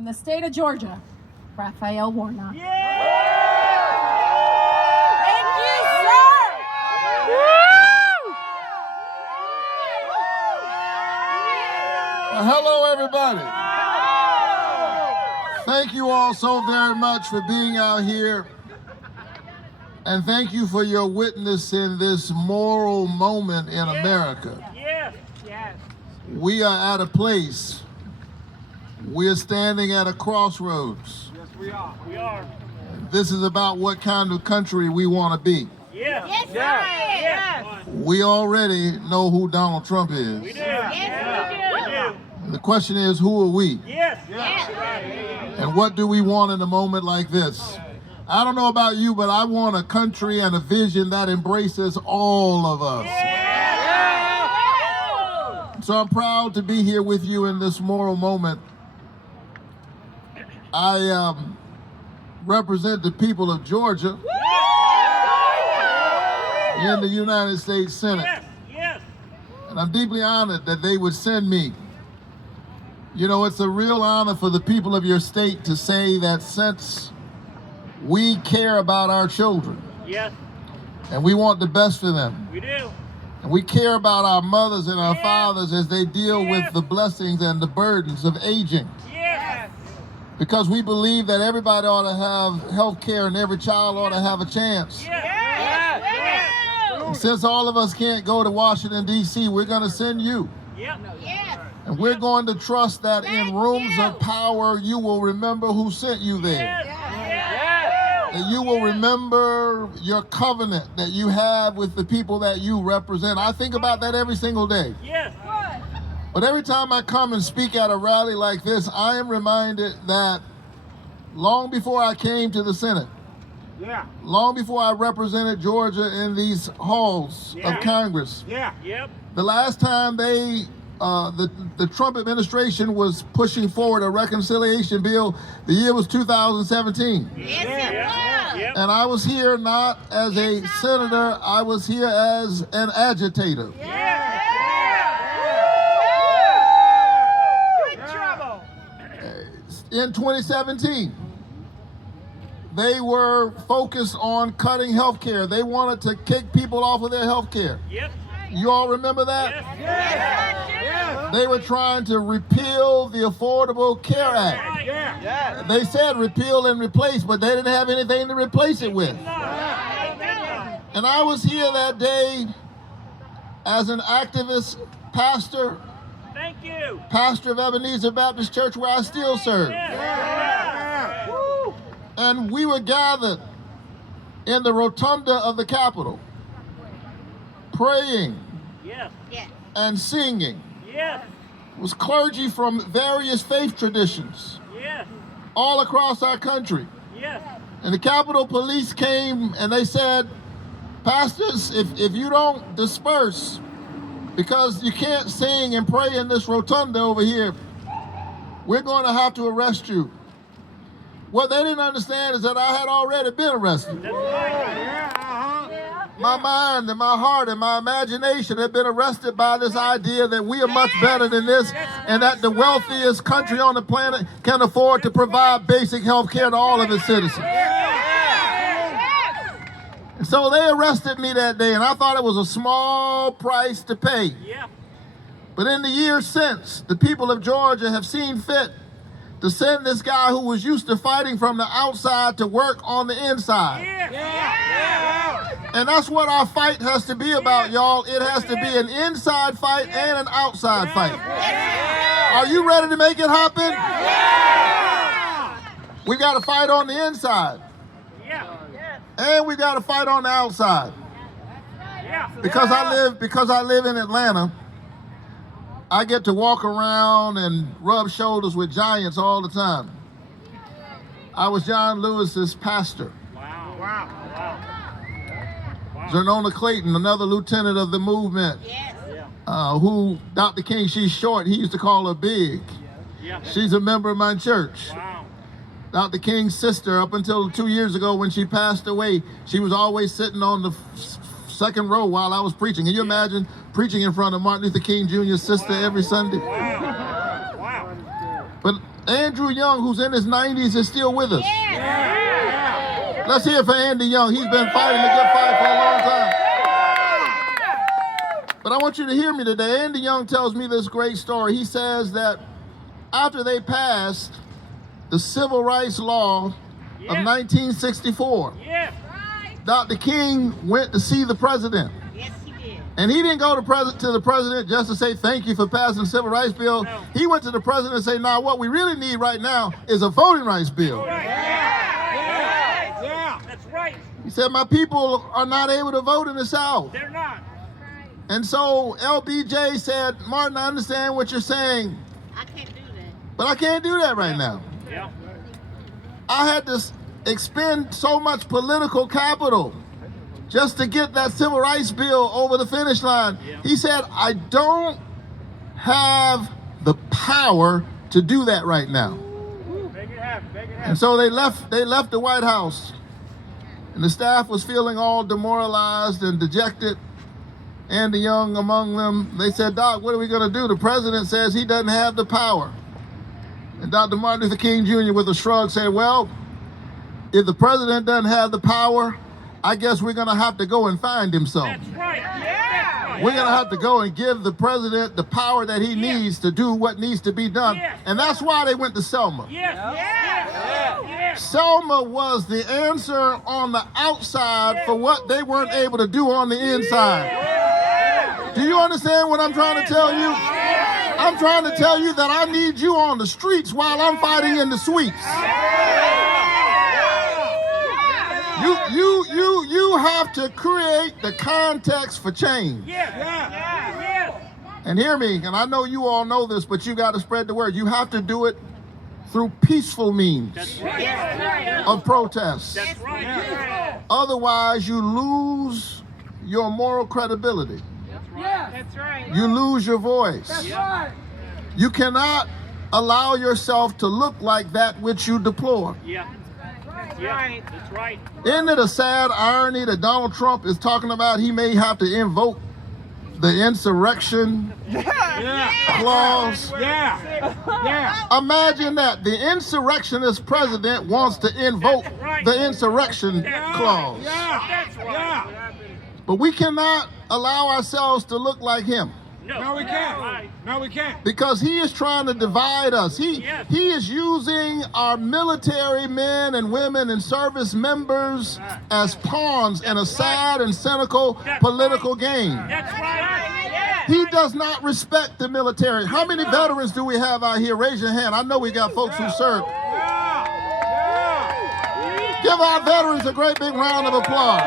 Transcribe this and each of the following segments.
From the state of Georgia, Raphael Warnock. Yeah! Thank you, sir! Well, hello, everybody. Thank you all so very much for being out here. And thank you for your witness in this moral moment in America. Yes! Yes! We are at a place. We are standing at a crossroads. Yes, we are. We are. This is about what kind of country we want to be. Yes! Yes, sir. Yes! We already know who Donald Trump is. We do. Yes, we do. The question is, who are we? Yes! And what do we want in a moment like this? I don't know about you, but I want a country and a vision that embraces all of us. So I'm proud to be here with you in this moral moment. I represent the people of Georgia in the United States Senate. Yes! Yes! And I'm deeply honored that they would send me. You know, it's a real honor for the people of your state to say that since we care about our children Yes! and we want the best for them, We do. and we care about our mothers and our fathers as they deal with the blessings and the burdens of aging, Yes! because we believe that everybody ought to have health care and every child ought to have a chance. Yes! And since all of us can't go to Washington, D.C., we're going to send you. Yep. And we're going to trust that in rooms of power, you will remember who sent you there. That you will remember your covenant that you have with the people that you represent. I think about that every single day. Yes! But every time I come and speak at a rally like this, I am reminded that long before I came to the Senate, long before I represented Georgia in these halls of Congress, Yep. the last time the Trump administration was pushing forward a reconciliation bill, the year was 2017. Yep. And I was here not as a senator, I was here as an agitator. In 2017, they were focused on cutting health care. They wanted to kick people off of their health care. Yep. You all remember that? Yes. They were trying to repeal the Affordable Care Act. Yeah. They said repeal and replace, but they didn't have anything to replace it with. And I was here that day as an activist pastor, Thank you. pastor of Ebenezer Baptist Church, where I still serve. Woo. And we were gathered in the rotunda of the Capitol, praying Yes. and singing. Yes. It was clergy from various faith traditions Yes. all across our country. Yes. And the Capitol Police came and they said, pastors, if you don't disperse, because you can't sing and pray in this rotunda over here, we're going to have to arrest you. What they didn't understand is that I had already been arrested. That's right. My mind and my heart and my imagination had been arrested by this idea that we are much better than this and that the wealthiest country on the planet can afford to provide basic health care to all of its citizens. And so they arrested me that day, and I thought it was a small price to pay. Yeah. But in the years since, the people of Georgia have seen fit to send this guy who was used to fighting from the outside to work on the inside. And that's what our fight has to be about, y'all. It has to be an inside fight and an outside fight. Are you ready to make it happen? We got to fight on the inside. And we got to fight on the outside. Because I live in Atlanta, I get to walk around and rub shoulders with giants all the time. I was John Lewis's pastor. Wow. Zernona Clayton, another lieutenant of the movement, who Dr. King, she's short, he used to call her big. She's a member of my church. Wow. Dr. King's sister, up until 2 years ago when she passed away, she was always sitting on the second row while I was preaching. Can you imagine preaching in front of Martin Luther King Jr.'s sister every Sunday? Wow. But Andrew Young, who's in his 90s, is still with us. Yeah. Let's hear it for Andy Young. He's been fighting a good fight for a long time. But I want you to hear me today. Andy Young tells me this great story. He says that after they passed the Civil Rights Law of 1964, Dr. King went to see the president. Yes, he did. And he didn't go to the president just to say thank you for passing the Civil Rights Bill. No. He went to the president and said, "Now what we really need right now is a voting rights bill." Yeah. That's right. He said, "My people are not able to vote in the South." They're not. And so LBJ said, "Martin, I understand what you're saying, I can't do that. but I can't do that right now. Yeah. I had to expend so much political capital just to get that civil rights bill over the finish line." Yeah. He said, "I don't have the power to do that right now." Make it happen. Make it happen. And so they left the White House, and the staff was feeling all demoralized and dejected. Andy Young among them. They said, "Doc, what are we going to do? The president says he doesn't have the power." And Dr. Martin Luther King Jr. with a shrug said, "Well, if the president doesn't have the power, I guess we're going to have to go and find him some. That's right. Yeah. That's right. We're going to have to go and give the president the power that he needs to do what needs to be done." Yes. And that's why they went to Selma. Yes. Yes. Selma was the answer on the outside for what they weren't able to do on the inside. Do you understand what I'm trying to tell you? I'm trying to tell you that I need you on the streets while I'm fighting in the suites. You have to create the context for change. Yes. Yes. And hear me, and I know you all know this, but you got to spread the word. You have to do it through peaceful means That's right. of protest. That's right. Otherwise, you lose your moral credibility. That's right. You lose your voice. You cannot allow yourself to look like that which you deplore. Yeah. That's Yeah. right. That's right. Isn't it a sad irony that Donald Trump is talking about he may have to invoke the insurrection clause? Yeah. Imagine that. The insurrectionist president wants to invoke the insurrection clause. That's right. But we cannot allow ourselves to look like him, No, we can't. No, we can't. because he is trying to divide us. He is using our military men and women and service members as pawns in a sad and cynical political game. That's right. He does not respect the military. How many veterans do we have out here? Raise your hand. I know we got folks who served. Give our veterans a great big round of applause.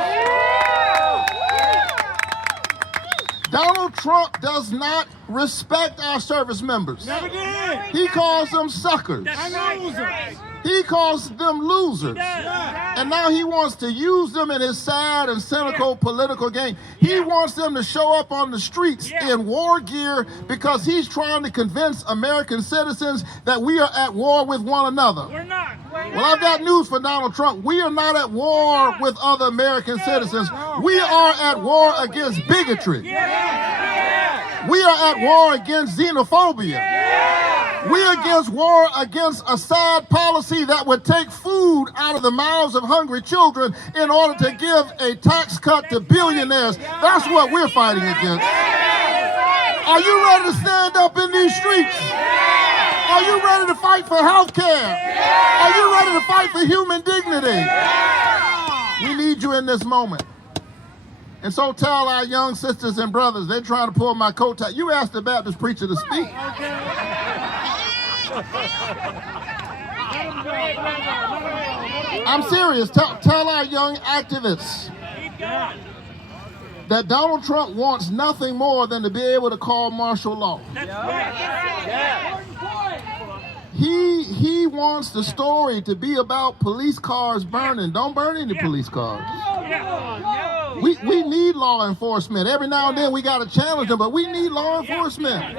Donald Trump does not respect our service members. Never did. He calls them suckers. That's right. He calls them losers. And now he wants to use them in his sad and cynical political game. He wants them to show up on the streets in war gear because he's trying to convince American citizens that we are at war with one another. We're not. Well, I've got news for Donald Trump. We are not at war with other American citizens. We are at war against bigotry. We are at war against xenophobia. We are against war against a sad policy that would take food out of the mouths of hungry children in order to give a tax cut to billionaires. That's what we're fighting against. Are you ready to stand up in these streets? Are you ready to fight for health care? Are you ready to fight for human dignity? We need you in this moment. And so tell our young sisters and brothers, they're trying to pull my coat tie. You asked the Baptist preacher to speak. I'm serious. Tell our young activists that Donald Trump wants nothing more than to be able to call martial law. He wants the story to be about police cars burning. Don't burn any police cars. We need law enforcement. Every now and then we got to challenge them, but we need law enforcement.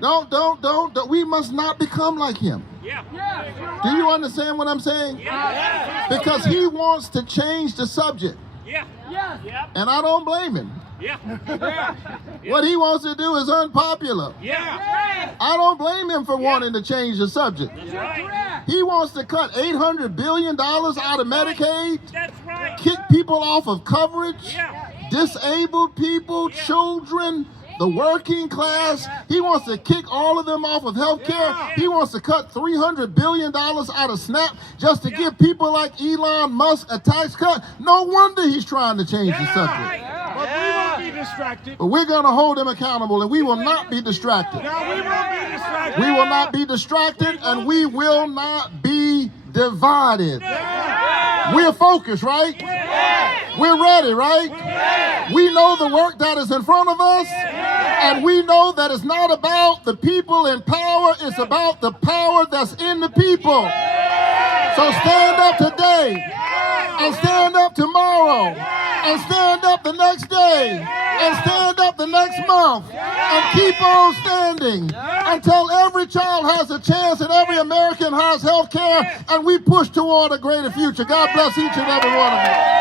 Don't. We must not become like him. Do you understand what I'm saying? Because he wants to change the subject. And I don't blame him. Yeah. What he wants to do is unpopular. Yeah. I don't blame him for wanting to change the subject. That's right. He wants to cut $800 billion out of Medicaid, That's right. kick people off of coverage, Yeah. disabled people, children, the working class. He wants to kick all of them off of health care. He wants to cut $300 billion out of SNAP just to give people like Elon Musk a tax cut. No wonder he's trying to change the subject. But we won't be distracted. But we're going to hold him accountable, and we will not be distracted. No, we won't be distracted. We will not be distracted, and we will not be divided. We're focused, right? We're ready, right? We know the work that is in front of us, and we know that it's not about the people in power, it's about the power that's in the people. So stand up today, and stand up tomorrow, and stand up the next day, and stand up the next month, and keep on standing until every child has a chance and every American has health care, and we push toward a greater future. God bless each and every one of you.